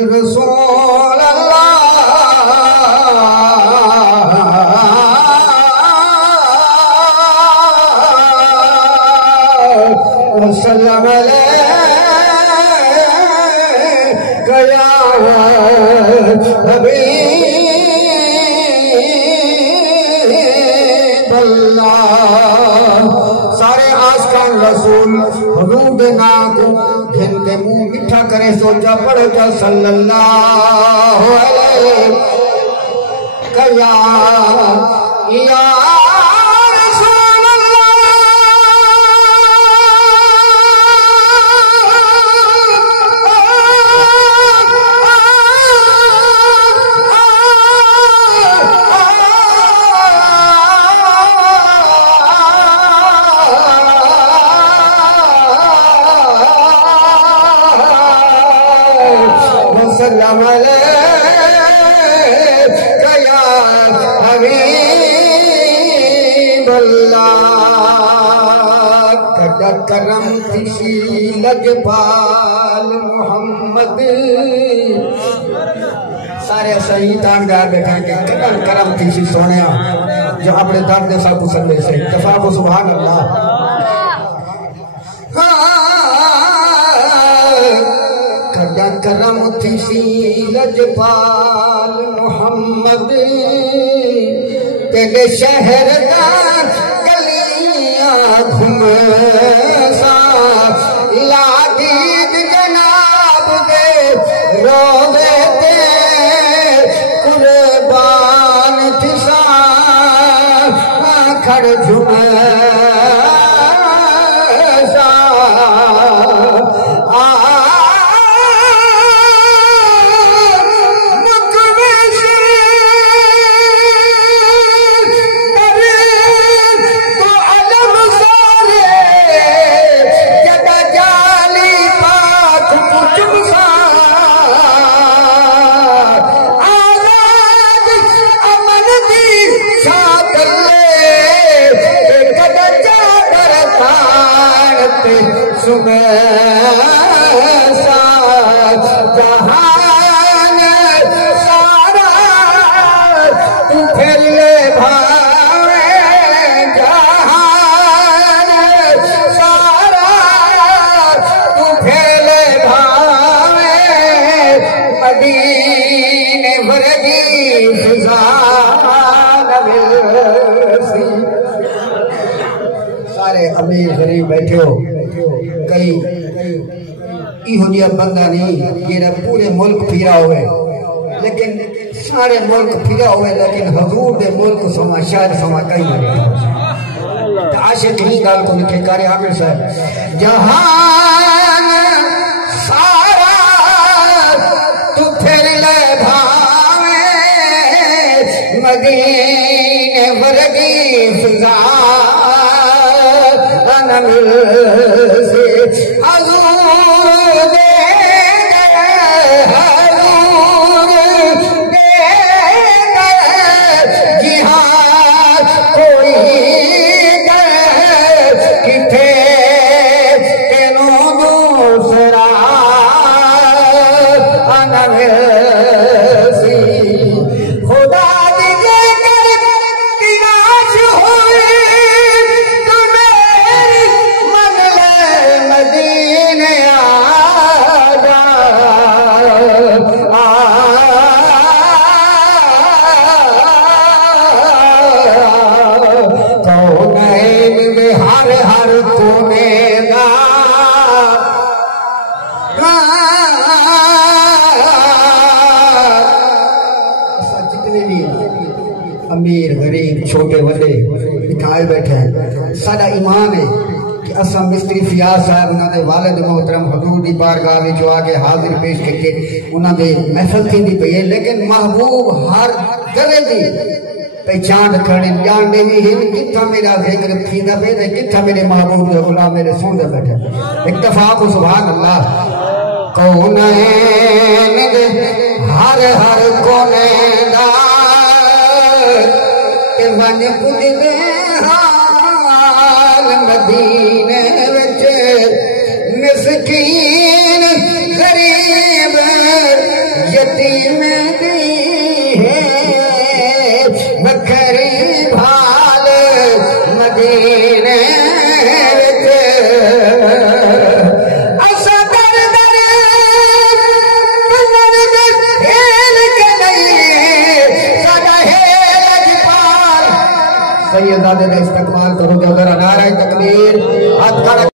रसूल अल्लाह सल्लम अलैका या हबीब अल्लाह। सारे आशिकान रसूल हुजूर दे नाम को घिनते मुंह मिठा करे सोचा पढ़ो जा सल्लल्लाहु अलैहि या रसूल सल्लम अलैका या हबीब अल्लाह। कदा करम किसी लजपाल मोहम्मद। सारे शहीदान गा बैठा के कदा करम किसी सोने जो अपने दर्द सब कुसले से दफा को सुभान अल्लाह। करम थी लजपाल मोहम्मद तेरे शहर दा गलियां घुमसा लादीद जनाब दे रोवे ते कुर्बान थिसा खड़ झुमसा जहान सारा तू फिर ले भावे जहान सारा तू फिर ले भावे मदीने वर्गी फिजा सारे अमीर गरीब बैठे हो कई इहो जिहा बंदा नहीं जेड़ा पूरे मुल्क फिरा हुए लेकिन सारे मुल्क फिरा हुए लेकिन हजूर दे मुल्क समा शायद समा कहीं ना आशिक ही गाल को लिखे कारी आमिर साहब जहान सारा तू फिर ले भावे मदीने वर्गी फिजा से हजूर जिहाद कोई किथे तेनों दूसरा अनसी खुदा हर कोने का जितने भी अमीर गरीब छोटे बड़े दिखाए बैठे हैं साडा ईमान है कि असा मिस्त्री फियाज साहब उन्होंने वालिद मोहतरम हजूर दी बारगाह में जो आके हाजिर पेश करके उन्होंने महफिल थी पई है लेकिन महबूब हर गले दी पहचान करने जान दे किथा मेरा जिक्र थींदा पे किथा मेरे महबूब दे गुलाम मेरे सुनदे बैठे एक दफा को सुभान अल्लाह। कौनैन दे हर हर कोने दा मन पुजदे हाल मदीने विच मिस्कीन सैयदादे का इस्तकबाल करो। जो अगर नारा तकबीर हाथ खड़ा